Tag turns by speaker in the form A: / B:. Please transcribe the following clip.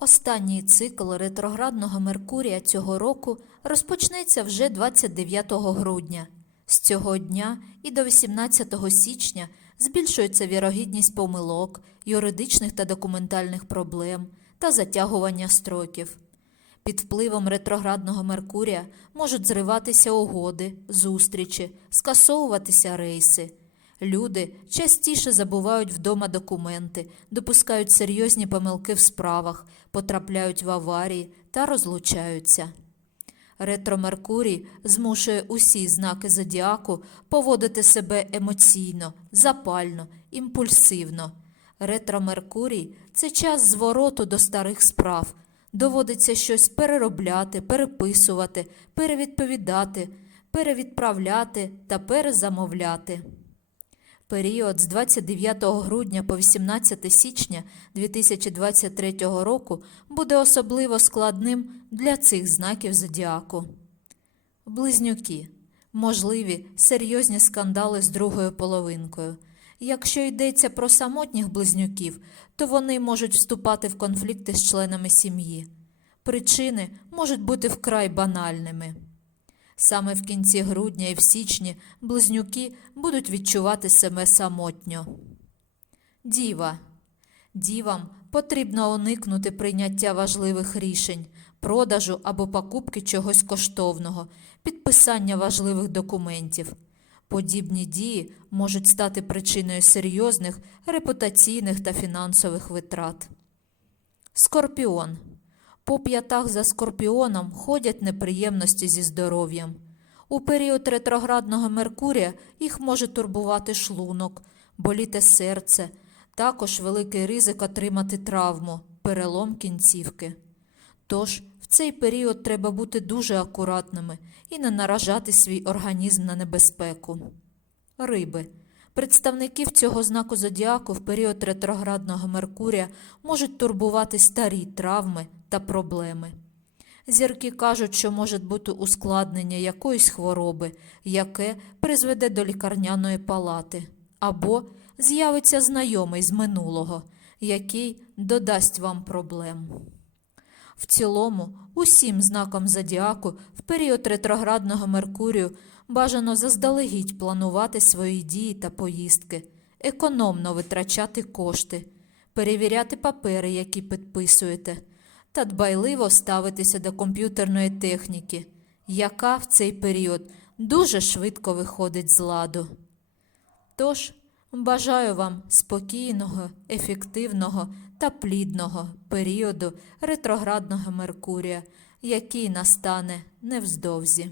A: Останній цикл ретроградного Меркурія цього року розпочнеться вже 29 грудня. З цього дня і до 18 січня збільшується вірогідність помилок, юридичних та документальних проблем та затягування строків. Під впливом ретроградного Меркурія можуть зриватися угоди, зустрічі, скасовуватися рейси. Люди частіше забувають вдома документи, допускають серйозні помилки в справах, потрапляють в аварії та розлучаються. Ретро Меркурій змушує усі знаки зодіаку поводити себе емоційно, запально, імпульсивно. Ретро Меркурій це час звороту до старих справ. Доводиться щось переробляти, переписувати, перевідповідати, перевідправляти та перезамовляти. Період з 29 грудня по 18 січня 2023 року буде особливо складним для цих знаків зодіаку. Близнюки. Можливі серйозні скандали з другою половинкою. Якщо йдеться про самотніх близнюків, то вони можуть вступати в конфлікти з членами сім'ї. Причини можуть бути вкрай банальними. Саме в кінці грудня і в січні близнюки будуть відчувати себе самотньо. Діва. Дівам потрібно уникнути прийняття важливих рішень, продажу або покупки чогось коштовного, підписання важливих документів. Подібні дії можуть стати причиною серйозних репутаційних та фінансових витрат. Скорпіон. По п'ятах за скорпіоном ходять неприємності зі здоров'ям. У період ретроградного Меркурія їх може турбувати шлунок, боліти серце, також великий ризик отримати травму, перелом кінцівки. Тож в цей період треба бути дуже акуратними і не наражати свій організм на небезпеку. Риби. Представників цього знаку зодіаку в період ретроградного Меркурія можуть турбувати старі травми та проблеми. Зірки кажуть, що може бути ускладнення якоїсь хвороби, яке призведе до лікарняної палати, або з'явиться знайомий з минулого, який додасть вам проблем. В цілому, усім знаком зодіаку в період ретроградного Меркурію бажано заздалегідь планувати свої дії та поїздки, економно витрачати кошти, перевіряти папери, які підписуєте, та дбайливо ставитися до комп'ютерної техніки, яка в цей період дуже швидко виходить з ладу. Тож, бажаю вам спокійного, ефективного та плідного періоду ретроградного Меркурія, який настане невздовзі.